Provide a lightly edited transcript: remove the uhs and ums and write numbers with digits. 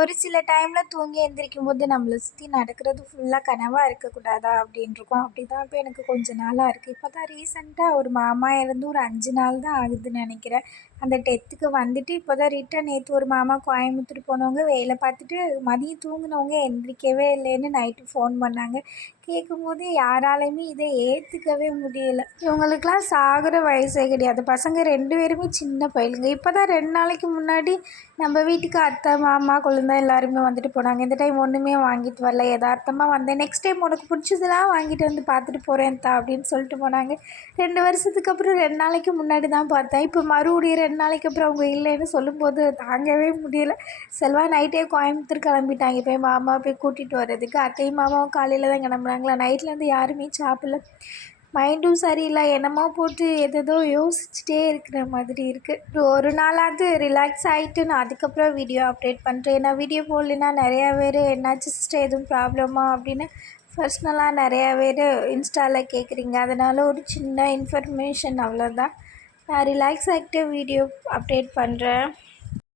ஒரு சில டைம்ல தூங்கி எந்திரிக்கும்போது நம்மள சுத்தி நடக்கிறது ஃபுல்லா கனவா இருக்கக்கூடாதா அப்படின்னு இருக்கும். அப்படிதான் இப்ப எனக்கு கொஞ்ச நாளா இருக்கு. இப்பதான் ரீசென்ட்டா ஒரு மாமா இறந்து ஒரு 5 நாள் தான் ஆகுதுன்னு நெனைக்கிறேன். அந்த டெத்துக்கு வந்துட்டு இப்போதான் ரிட்டர்ன் நேத்து ஒரு மாமா கோயம்புத்தூர் போனவங்க வேலை பார்த்துட்டு மதியம் தூங்குனவங்க எந்திரிக்கவே இல்லைன்னு நைட்டு ஃபோன் பண்ணாங்க. கேட்கும்போது யாராலையுமே இதை ஏத்துக்கவே முடியல. இவங்களுக்கெல்லாம் சாகுற வயசே கிடையாது. பசங்க 2 பேருமே சின்ன பயலுங்க. இப்பதான் 2 நாளைக்கு முன்னாடி நம்ம வீட்டுக்கு அத்தை, மாமா, கொழுந்தன் எல்லாருமே வந்துட்டு போனாங்க. இந்த டைம் ஒன்றுமே வாங்கிட்டு வரல. எதார்த்தமா வந்தேன். நெக்ஸ்ட் டைம் உனக்கு பிடிச்சதெல்லாம் வாங்கிட்டு வந்து பார்த்துட்டு போகிறேன் தா அப்படின்னு சொல்லிட்டு போனாங்க. 2 வருஷத்துக்கு அப்புறம் 2 நாளைக்கு முன்னாடி தான் பார்த்தேன். இப்போ மறுபடியும் 2 நாளைக்கு அப்புறம் அவங்க இல்லைன்னு சொல்லும்போது தாங்கவே முடியல. செல்வா நைட்டே கோயம்புத்தூர் கிளம்பிட்டாங்க. போய் மாமாவை போய் கூட்டிகிட்டு வர்றதுக்கு. அத்தையும் மாமாவும் காலையில் தான் கிளம்புறாங்களா. நைட்லேருந்து யாருமே சாப்பிடல. மைண்டும் சரியில்லை. என்னமோ போட்டு எதேதோ யோசிச்சுட்டே இருக்கிற மாதிரி இருக்குது. ஒரு நாளாவது ரிலாக்ஸ் ஆகிட்டு நான் அதுக்கப்புறம் வீடியோ அப்டேட் பண்ணுறேன். நான் வீடியோ போடலைன்னா நிறையா பேர் என்னாச்சு சிஸ்டர் எதுவும் ப்ராப்ளமா அப்படின்னு பர்சனலாக நிறையா பேர் இன்ஸ்டாவில் கேட்குறீங்க. அதனால் ஒரு சின்ன இன்ஃபர்மேஷன் அவ்வளோதான். நான் ரிலாக்ஸ் ஆகிட்டு வீடியோ அப்டேட் பண்ணுறேன்.